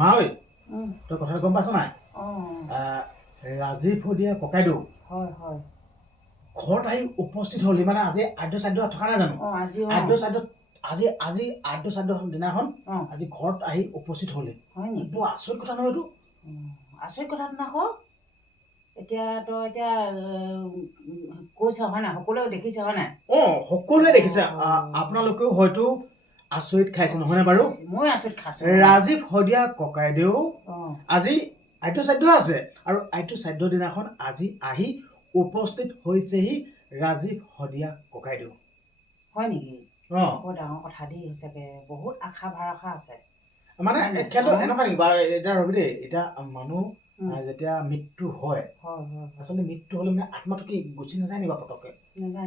মাঐ তই কথা গম পাইছ নাই ৰাজীৱ শদিয়া ককাইদেউ হয় হয় ঘৰত আহি উপস্থিত হ'লি মানে আজি আদ্য চাদ্য থকা নাই জানো আদ্য চাদ্য আজি আদ্য চাদ্য দিনাখন আজি ঘৰত আহি উপস্থিত হ'লি হয় নেকি বৰ আচৰিত কথা নহয় এইটো আচৰিত কথাটো নাকো এতিয়া তই এতিয়া কৈছ হয় নাই সকলোৱে দেখিছে হয় নাই সকলোৱে দেখিছে আপোনালোকেও হয়তো আচৰিত খাইছে নহয়নে বাৰু মই আচৰিত খাইছো ৰাজীৱ শদিয়া ককাইদেউ আজি আদ্য চাদ্য আছে আৰু আদ্য চাদ্য দিনাখন আজি আহি উপস্থিত হৈছেহি ৰাজীৱ শদিয়া ককাইদেউ হয় নেকি বৰ ডাঙৰ কথা দেই সঁচাকে বহুত আশা ভৰসা আছে মানে খেল এনেকুৱা নেকি বাৰু এতিয়া ৰবি দেই এতিয়া মানুহ যেতিয়া মৃত্যু হয় আচলতে মৃত্যু হ'লে মানে আত্মাটো কি গুচি নাযায় নি বা পতককে নাযায়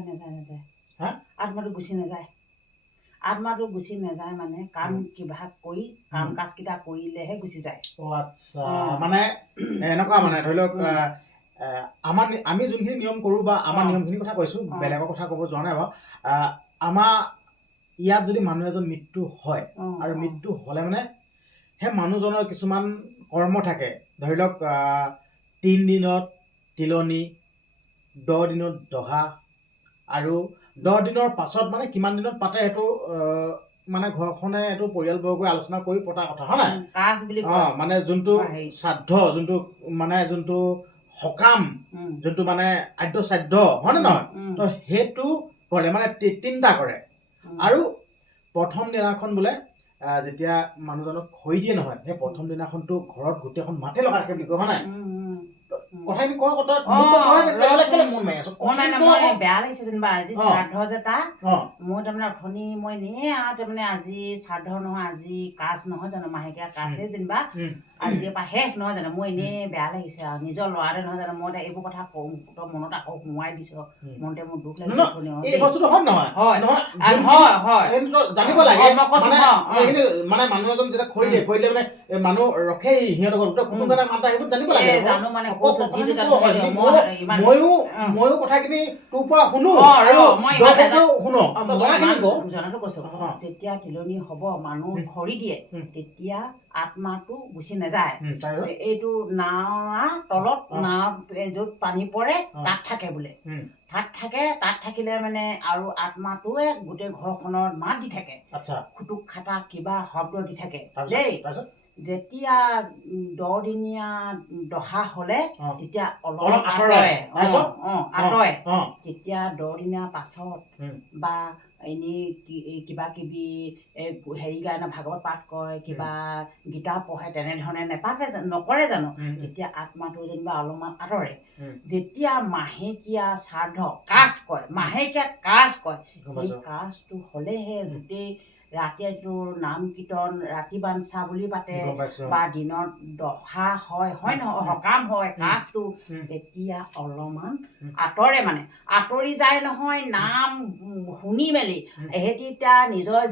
আত্মাটো গুচি নাযায় আত্মাটো গুচি নাযায় মানে কাম কিবা কৰি কাম কাজ কেইটা কৰিলেহে গুচি যায় আচ্ছা মানে এনেকুৱা মানে ধৰি লওক আমি যোনখিনি নিয়ম কৰোঁ বা আমাৰ নিয়মখিনিৰ কথা কৈছোঁ বেলেগৰ কথা ক'ব যোৱা নাই বাৰু আমাৰ ইয়াত যদি মানুহ এজন মৃত্যু হয় আৰু মৃত্যু হ'লে মানে সেই মানুহজনৰ কিছুমান কৰ্ম থাকে ধৰি লওক 3 দিনত তিলনি 10 দিনত দহা আৰু 10 দিনৰ পাছত মানে কিমান দিনত পাতে সেইটো মানে ঘৰখনে এইটো পৰিয়ালবৰ্গই আলোচনা কৰি পতা কথা হয় নাই কাজ বুলি মানে যোনটো শ্ৰাদ্ধ যোনটো মানে যোনটো সকাম যোনটো মানে আদ্য শ্ৰাদ্ধ হয় নে নহয় তো সেইটো কৰে মানে 3টা কৰে আৰু প্ৰথম দিনাখন বোলে যেতিয়া মানুহজনক খৰি দিয়ে নহয় সেই প্ৰথম দিনাখনতো ঘৰত গোটেইখন মাটি লগাই থাকে বুলি কয় হয় নাই কথাখিনি কোৱা কথা বেয়া লাগিছে যেনিবা আজি শ্ৰাদ্ধ যে তাৰ মই তাৰমানে অথনি মই তাৰমানে আজি শ্ৰাদ্ধ নহয় আজি কাজ নহয় জানো মাহেকীয়া কাজে যেনিবা আজিৰ পৰা শেষ নহয় জানো মোৰ এনেই বেয়া লাগিছে আৰু নিজৰ ল'ৰাটোৱে নহয় জানো মই এইবোৰ কথা কওঁ তই মনত আকৌ সোমোৱাই দিছ মনতে মোৰ দুখ লাগিছে জানিব লাগে মানে মানুহ এজন যেতিয়া খৰি দিয়ে খৰি দিলে মানে মানুহ ৰখে সিহঁতৰ ঘৰত কুটুম মাতা সেইবোৰ জানিব লাগে জানো মানে ময়ো কথাখিনি তোৰ পৰা শুনো জনাটো কৈছো যেতিয়া তিলনি হ'ব মানুহ খৰি দিয়ে তেতিয়া আত্মাটো গুচি নাযায় এইটো নাৱা তলত নাও য'ত পানী পৰে তাত থাকে বোলে তাত থাকিলে মানে আৰু আত্মাটোৱে গোটেই ঘৰখনৰ মাত দি থাকে খুটুক খাটাক কিবা শব্দ দি থাকে দেই যেতিয়া 10 দিনীয়া দহা হ'লে তেতিয়া অলপ আঁতৰে তেতিয়া 10 দিনীয়া পাছত বা এনেই কিবা কিবি হেৰি গায়নে ভাগৱত পাঠ কয় কিবা গীতা পঢ়ে তেনেধৰণে নকৰে জানো তেতিয়া আত্মাটো যেনিবা অলপমান আঁতৰে যেতিয়া মাহেকীয়া শ্ৰাদ্ধ কাজ কয় মাহেকীয়া কাজ কয় সেই কাজটো হ'লেহে গোটেই ৰাতিটো নাম কীৰ্তন ৰাতি বাঞ্ছা বুলি পাতে বা দিনত দহা হয় নহয় সকাম হয় কাজটো এতিয়া অলপমান আঁতৰে মানে আঁতৰি যায় নহয় নাম শুনি মেলি এহেঁতি এতিয়া নিজৰ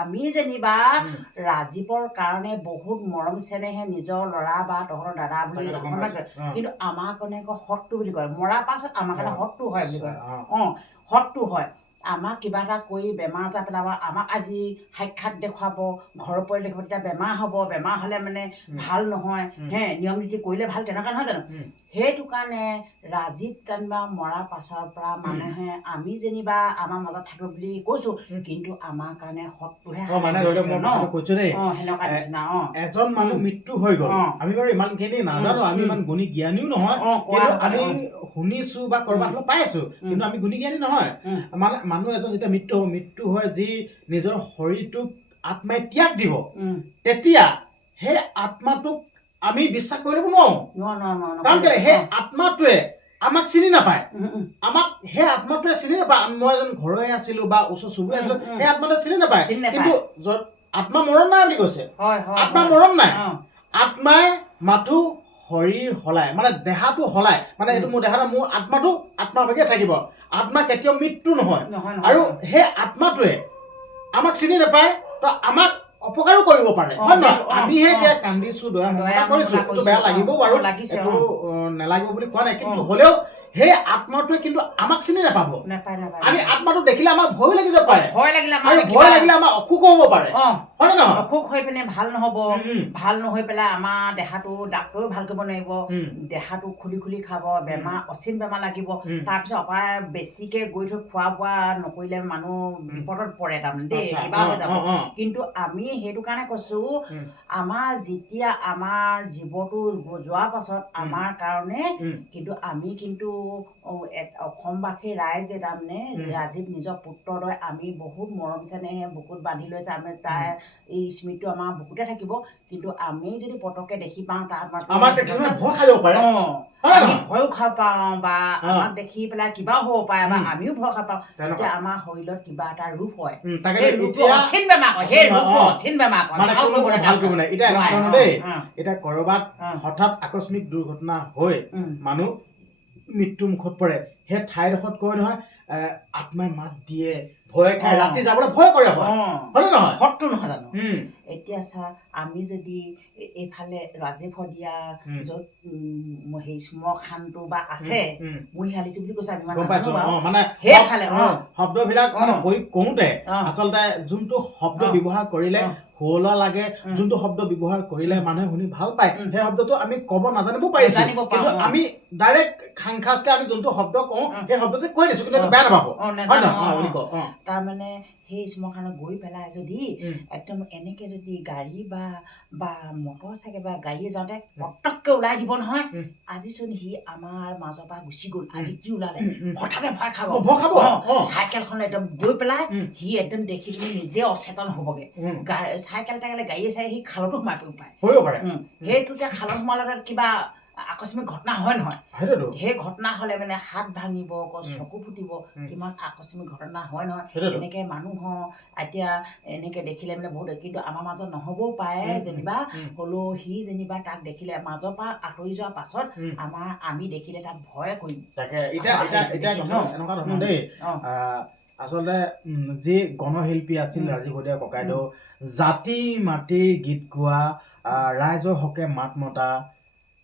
আমি যেনিবা ৰাজীৱৰ কাৰণে বহুত মৰম চেনেহে নিজৰ ল'ৰা বা তহঁতৰ দাদা বুলি কিন্তু আমাৰ কাৰণে আকৌ শত্ৰু বুলি কয় মৰা পাছত আমাৰ কাৰণে শত্ৰু হয় বুলি কয় শত্ৰু হয় আমাক কিবা এটা কৰি বেমাৰ আজাৰ পেলাব আমাক আজি সাক্ষাৎ দেখুৱাব ঘৰৰ পৰা দেখুৱাব তেতিয়া বেমাৰ হ'ব বেমাৰ হ'লে মানে ভাল নহয় নিয়ম নীতি কৰিলে ভাল তেনেকুৱা নহয় জানো সেইটো কাৰণে ৰাজীৱ যেনিবা মৰাৰ পাছৰ পৰা মানুহে আমি যেনিবা আমাৰ মাজত থাকিব বুলি কৈছো কিন্তু আমাৰ কাৰণে শত্ৰুহে এজন মানুহ মৃত্যু হৈ গ'ল আমি বাৰু ইমানখিনি নাজানো আমি ইমান গুণী জ্ঞানীও নহয় কিন্তু আমি শুনিছো বা কৰবাত পাইছো কিন্তু আমি গুণী জ্ঞানী নহয় মানে মানুহ এজন যেতিয়া মৃত্যু হয় যি নিজৰ শৰীৰটোক আত্মাই ত্যাগ দিব তেতিয়া সেই আত্মাটোক আমি বিশ্বাস কৰিব নোৱাৰো কাৰণ সেই আত্মাটোৱে আমাক চিনি নাপায় আমাক সেই আত্মাটোৱে চিনি নাপায় মই এজন ঘৰৰে আছিলো বা ওচৰ চুবুৰীয়া আছিলো সেই আত্মাটোৱে চিনি নাপায় কিন্তু আত্মা মৰণ নাই বুলি কৈছে আত্মা মৰণ নাই আত্মাই মাথো শৰীৰ সলায় মানে দেহাটো সলায় মানে এইটো মোৰ দেহাটো মোৰ আত্মাটো আত্মাভাগে থাকিব আত্মা কেতিয়াও মৃত্যু নহয় আৰু সেই আত্মাটোৱে আমাক চিনি নাপায় তো আমাক অপকাৰো কৰিব পাৰে হয় নহয় আমিহে এতিয়া কান্দিছো দয়া কৰিছো এইটো বেয়া লাগিব বাৰু এইটো নালাগিব বুলি কোৱা নাই কিন্তু হ'লেও সেই আত্মাটোৱে কিন্তু আমাক চিনি নাপাব নাপায় নাপায় আমি আত্মাটো দেখিলে আমাৰ ভয় লাগি যাব পাৰে ভয় লাগিলে আৰু ভয় লাগিলে আমাৰ অসুখ হ'ব পাৰে হয় নে নহয় অসুখ হৈ পিনে ভাল নহ'ব ভাল নহৈ পেলাই আমাৰ দেহাটো ডাক্তৰেও ভাল কৰিব নোৱাৰিব দেহাটো খুলি খুলি খাব বেমাৰ অচিন বেমাৰ লাগিব তাৰপিছত অপায় বেছিকে গৈ থৈ খোৱা বোৱা নকৰিলে মানুহ বিপদত পৰে তাৰমানে দেই কিবা হৈ যাব কিন্তু আমি সেইটো কাৰণে কৈছোঁ আমাৰ যেতিয়া আমাৰ জীৱটো যোৱাৰ পাছত আমাৰ কাৰণে কিন্তু আমি কিন্তু অসমবাসী ৰাইজে তাৰমানে ৰাজীৱ নিজৰ পুত্ৰৰ দৰে আমি বহুত মৰম চেনেহে বুকুত বান্ধি লৈছে আমি তাৰ এই স্মৃতিটো আমাৰ বুকুতে থাকিব কিন্তু আমি যদি পতককে দেখি পাওঁ তাৰ আমাক কিছুমান ভয় খাব পাৰে আমি ভয়ো খাব পাওঁ বা আমাক দেখি পেলাই কিবাও হ'ব পাৰে বা আমিও ভয় খাব পাওঁ তেতিয়া আমাৰ শৰীৰত কিবা এটা ৰূপ হয় অচিন বেমাৰ কয় সেই ৰূপটো অচিন বেমাৰ কয় মানে কোনো ভাল কৰিব নাই এতিয়া এনেকুৱা ধৰণৰ দেই এতিয়া কৰবাত হঠাৎ আকস্মিক দুৰ্ঘটনা হৈ মানুহ মৃত্যু মুখত পৰে সেই ঠাইডোখৰত কয় নহয় আত্মাই মাত দিয়ে ভয় খাই ৰাতি যাবলৈ ভয় কৰে হয় নহয় সত্য নহয় জানো এতিয়া চা আমি যদি এইফালে ৰাজীৱ শদিয়া য'ত সেই শ্মশানটো বা আছে মহিশালীটো বুলি কৈছে আমি মানে সেইফালে শব্দবিলাক মানে বহি কওঁতে আচলতে যোনটো শব্দ ব্যৱহাৰ কৰিলে শুৱলা লাগে যোনটো শব্দ ব্যৱহাৰ কৰিলে মানুহে শুনি ভাল পায় সেই শব্দটো আমি ক'ব নাজানিব পাৰিছো কিন্তু আমি ডাইৰেক্ট খাংখাচকে আমি যোনটো শব্দ কওঁ সেই শব্দটো কৈ দিছো কিন্তু বেয়া নাপাব তাৰমানে সেই শ্মশানত গৈ পেলাই যদি একদম এনেকে যদি গাড়ী বা মটৰ চাইকেল বা গাড়ীয়ে যাওঁতে পটককে ওলাই দিব নহয় আজিচোন সি আমাৰ মাজৰ পৰা গুচি গ'ল আজি কি ওলালে হঠাতে ভয় খাব চাইকেলখন একদম গৈ পেলাই সি একদম দেখি তুমি নিজে অচেতন হ'বগে চাইকেল টাইকেলে গাড়ীয়ে চাই সি খালতো সোমাই পৰিব পাৰে সেইটোতে খালত সোমালে কিবা আকস্মিক ঘটনা হয় নহয় সেই ঘটনা হলে মানে হাত ভাঙিব চকু ফুটিব কিমান আকস্মিক ঘটনা হয় নহয় এনেকে মানুহ এতিয়া এনেকে দেখিলে মানে বহুত কিন্তু আমাৰ মাজত নহ'বও পাৰে যেনিবা হ'লেও সি যেনিবা তাক দেখিলে মাজৰ পৰা আঁতৰি যোৱাৰ পাছত আমি দেখিলে তাক ভয় কৰিম এনেকুৱা ধৰণৰ দেই আচলতে যি গণশিল্পী আছিল ৰাজীৱ শদিয়া ককাইদেউ জাতি মাটিৰ গীত গোৱা ৰাইজৰ হকে মাত মতা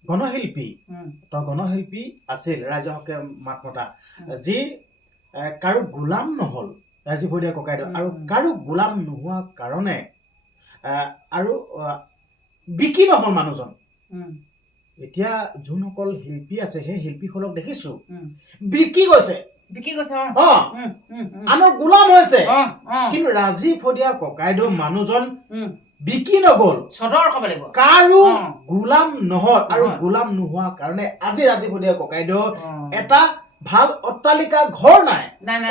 গণশিল্পী আছিল ৰাইজৰ হকে মাত মতা যি কাৰো গোলাম নহল ৰাজীৱ শদিয়া ককাইদেউ আৰু কাৰো গোলাম নোহোৱা কাৰণে আৰু বিকি নহল মানুহজন এতিয়া যোনসকল শিল্পী আছে সেই শিল্পীসকলক দেখিছো বিকি গৈছে আনৰ গোলাম হৈছে কিন্তু ৰাজীৱ শদিয়া ককাইদেউ মানুহজন বিকি নগল কাৰো গোলাম নহল আৰু গোলাম নোহোৱা কাৰণে আজি ৰাজীৱ শদিয়া ককাইদেউ এটা ভাল অট্টালিকা ঘৰ নাই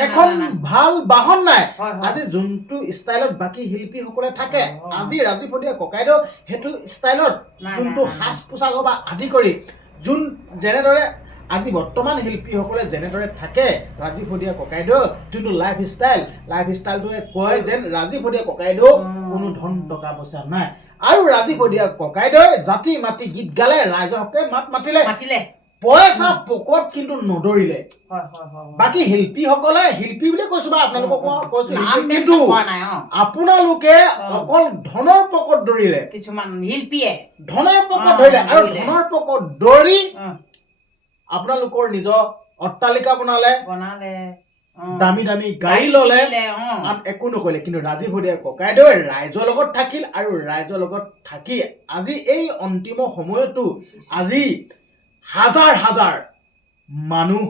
এখন ভাল বাহন নাই আজি যোনটো ষ্টাইলত বাকী শিল্পীসকলে থাকে আজি ৰাজীৱ শদিয়া ককাইদেউ সেইটো ষ্টাইলত যোনটো সাজ পোছাক বা আদি কৰি যোন যেনেদৰে আজি বৰ্তমান শিল্পীসকলে যেনেদৰে থাকে ৰাজীৱ শদিয়া ককাইদেউ যোনটো লাইফ ষ্টাইলটোৱে কয় যেন ৰাজীৱ শদিয়া ককাইদেউ কোনো ধন টকা পইচা নাই আৰু ৰাজীৱ শদিয়া ককাইদেউ জাতি মাতি গীত গালে ৰাইজৰ হকে মাত মাতিলে পইচা পকত কিন্তু নদৰিলে বাকী শিল্পীসকলে শিল্পী বুলি কৈছো বা আপোনালোকক কৈছো কিন্তু আপোনালোকে অকল ধনৰ পকত দৌৰিলে কিছুমান শিল্পীয়ে ধনৰ পকত ধৰিলে আৰু ধনৰ পকত দৌৰি আপোনালোকৰ নিজৰ অট্টালিকা বনালে দামী দামী গাড়ী ললে একো নকৰিলে কিন্তু ৰাজীৱ শদিয়া ককাইদেউ ৰাইজৰ লগত থাকিল আৰু ৰাইজৰ লগত থাকি আজি এই অন্তিম সময়তো আজি হাজাৰ হাজাৰ মানুহ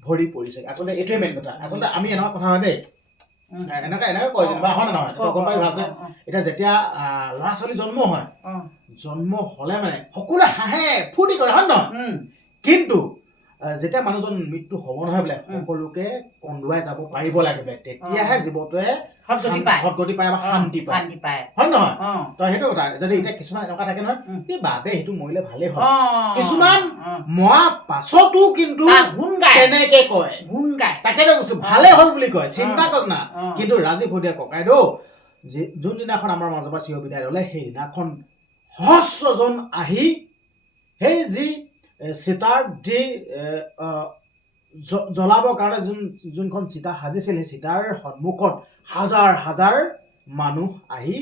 ভৰি পৰিছে আচলতে এইটোৱে মেইন কথা আচলতে আমি এনেকুৱা কথা হয় দেই এনেকে কয় যেনিবা হয় নহয় গম পাই ভালছে এতিয়া যেতিয়া ল'ৰা ছোৱালী জন্ম হয় জন্ম হলে মানে সকলোৱে হাঁহে ফূৰ্তি কৰে হয় নহয় কিন্তু যেতিয়া মানুহজন মৃত্যু হ'ব নহয় বোলে সকলোকে কন্দুৱাই যাব পাৰিব লাগে বোলে তেতিয়াহে জীৱটোৱে সদগতি পায় বা শান্তি পায় হয় নহয় তো সেইটো কথা যদি এতিয়া কিছুমান এনেকুৱা থাকে নহয় এই বাদে সেইটো মৰিলে ভালেই হয় কিছুমান মৰা পাছতো কিন্তু তেনেকে কয় তাকেতো কৈছো ভালেই হ'ল বুলি কয় চিন্তা কৰক না কিন্তু ৰাজীৱ শদিয়া ককাইদেউ যোনদিনাখন আমাৰ মাজৰ পৰা চিৰ বিদায় ল'লে সেইদিনাখন সহস্ৰজন আহি সেই যি চিতাৰ যি জ্বলাবৰ কাৰণে যোনখন চিতা সাজিছিল সেই চিতাৰ সন্মুখত হাজাৰ হাজাৰ মানুহ আহি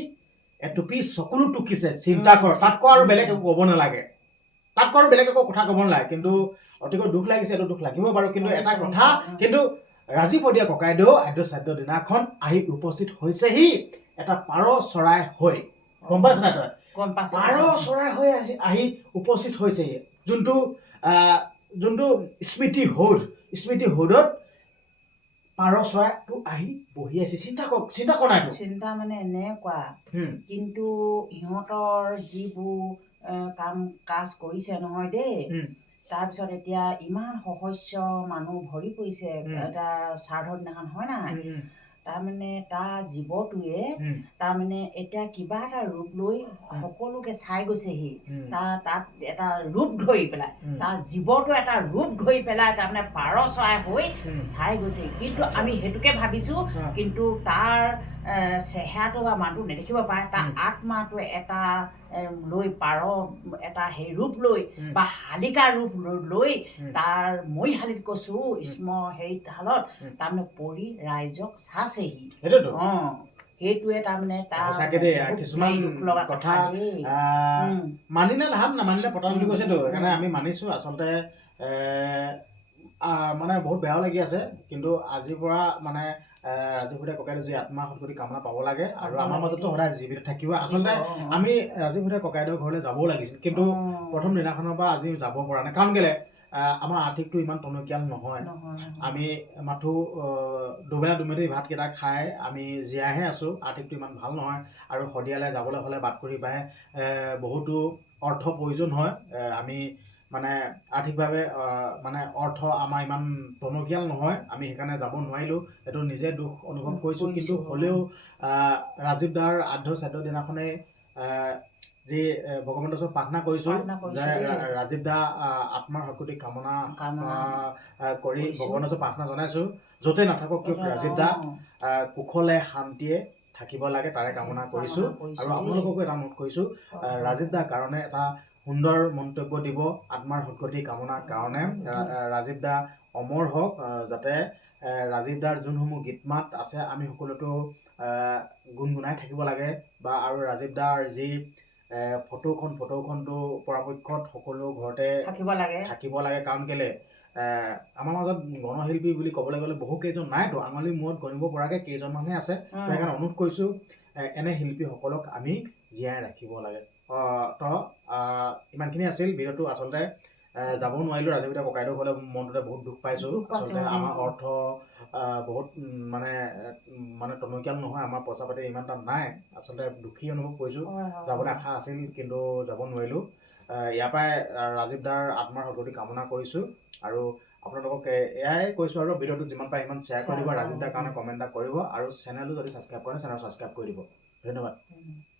এটুপি চকুলো টুকিছে চিন্তা কৰ তাতকৈ আৰু বেলেগ একো ক'ব নালাগে তাতকৈ আৰু বেলেগ একো কথা ক'ব নালাগে কিন্তু অতিকৈ দুখ লাগিছে এইটো দুখ লাগিবই বাৰু কিন্তু এটা কথা কিন্তু ৰাজীৱ শদিয়া ককাইদেউ আদ্য শ্ৰাদ্ধ দিনাখন আহি উপস্থিত হৈছেহি এটা পাৰ চৰাই হৈ গম পাইছ নাই তই পাৰ চৰাই হৈ আহি উপস্থিত হৈছেহি যোনটো স্মৃতি হৌধত পাৰ চৰাইটো আহি বহি আছে চিন্তা কৰা নাই চিন্তা মানে এনেকুৱা কিন্তু সিহঁতৰ যিবোৰ কাম কাজ কৰিছে নহয় দেই তাৰপিছত এতিয়া ইমান সহস্য মানুহ ভৰি পৰিছে এটা শ্ৰাদ্ধৰ দিনাখন হয় নাই তাৰমানে তাৰ জীৱটোৱে তাৰমানে এতিয়া কিবা এটা ৰূপ লৈ সকলোকে চাই গৈছেহি তাত এটা ৰূপ ধৰি পেলাই তাৰ জীৱটো এটা ৰূপ ধৰি পেলাই তাৰমানে পাৰ চৰাই হৈ চাই গৈছে কিন্তু আমি সেইটোকে ভাবিছোঁ কিন্তু তাৰ চেহেৰাটো বা মানুহটো নেদেখিব পাৰে তাৰ আত্মাটো এটা লৈ পাৰ এটা সেই ৰূপ লৈ বা শালিকা ৰূপ লৈ তাৰ মৰিশালিত কৈছোঁ হেৰিত হালত তাৰমানে পৰি ৰাইজক চাইছেহি সেইটোৱে তাৰমানে তাৰ কিছুমান কথা মানিলে ধাম নামানিলে পতা বুলি কৈছেতো সেইকাৰণে আমি মানিছোঁ আচলতে মানে বহুত বেয়াও লাগি আছে কিন্তু আজিৰ পৰা মানে ৰাজীৱ শদিয়া ককাইদেউ যি আত্মা সদ্গতি কামনা পাব লাগে আৰু আমাৰ মাজতো সদায় জীৱিত থাকিব আচলতে আমি ৰাজীৱ শদিয়া ককাইদেউৰ ঘৰলৈ যাবও লাগিছিল কিন্তু প্ৰথম দিনাখনৰ পৰা আজি যাব পৰা নাই কাৰণ কেলে আমাৰ আৰ্থিকটো ইমান টনকিয়াল নহয় আমি মাথো দুবেলা দুমুঠি ভাতকেইটা খাই আমি জীয়াইহে আছোঁ আৰ্থিকটো ইমান ভাল নহয় আৰু শদিয়ালৈ যাবলৈ হ'লে বাট কৰি পাই বহুতো অৰ্থ প্ৰয়োজন হয় আমি মানে আৰ্থিকভাৱে মানে অৰ্থ আমাৰ ইমান টনকিয়াল নহয় আমি সেইকাৰণে যাব নোৱাৰিলোঁ এইটো নিজে দুখ অনুভৱ কৰিছোঁ কিন্তু হ'লেও ৰাজীৱ দাৰ আদ্য শ্ৰাদ্ধ দিনাখনে যি ভগৱন্তৰ ওচৰত প্ৰাৰ্থনা কৰিছোঁ যে ৰাজীৱ দা আত্মাৰ সদ্গতি কামনা কৰি ভগৱানৰ ওচৰত প্ৰাৰ্থনা জনাইছোঁ য'তে নাথাকক কিয় ৰাজীৱ দা কুশলে শান্তিয়ে থাকিব লাগে তাৰে কামনা কৰিছোঁ আৰু আপোনালোককো এটা অনুৰোধ কৰিছোঁ ৰাজীৱ দাৰ কাৰণে এটা সুন্দৰ মন্তব্য দিব আত্মাৰ সদ্গতি কামনাৰ কাৰণে ৰাজীৱ দা অমৰ হওক যাতে ৰাজীৱ দাৰ যোনসমূহ গীত মাত আছে আমি সকলোতো গুণগুণাই থাকিব লাগে বা আৰু ৰাজীৱ দাৰ যি ফটোখনটো পৰাপক্ষত সকলো ঘৰতে থাকিব লাগে কাৰণ কেলে আমাৰ মাজত গণশিল্পী বুলি ক'বলৈ গ'লে বহু কেইজন নাইতো আঙুলি মূৰত গণিব পৰাকৈ কেইজনমানহে আছে সেইকাৰণে অনুৰোধ কৰিছোঁ এনে শিল্পীসকলক আমি জীয়াই ৰাখিব লাগে তো ইমানখিনি আছিল ভিডিঅ'টো আচলতে যাব নোৱাৰিলোঁ ৰাজীৱ শদিয়া ককাইদেউ ঘৰলৈ মনটোতে বহুত দুখ পাইছোঁ আচলতে আমাৰ অৰ্থ বহুত মানে টনকিয়াল নহয় আমাৰ পইচা পাতি ইমান তাত নাই আচলতে দুখী অনুভৱ কৰিছোঁ যাবলৈ আশা আছিল কিন্তু যাব নোৱাৰিলোঁ ইয়াৰ পৰাই ৰাজীৱ দাৰ আত্মাৰ সদ্গতি কামনা কৰিছোঁ আৰু আপোনালোকক এয়াই কৈছোঁ আৰু ভিডিঅ'টো যিমান পাৰে সিমান শ্বেয়াৰ কৰি দিব ৰাজীৱ দাৰ কাৰণে কমেণ্ট এটা কৰিব আৰু চেনেলটো যদি ছাবস্ক্ৰাইব কৰে চেনেল ছাবস্ক্ৰাইব কৰি দিব ধন্যবাদ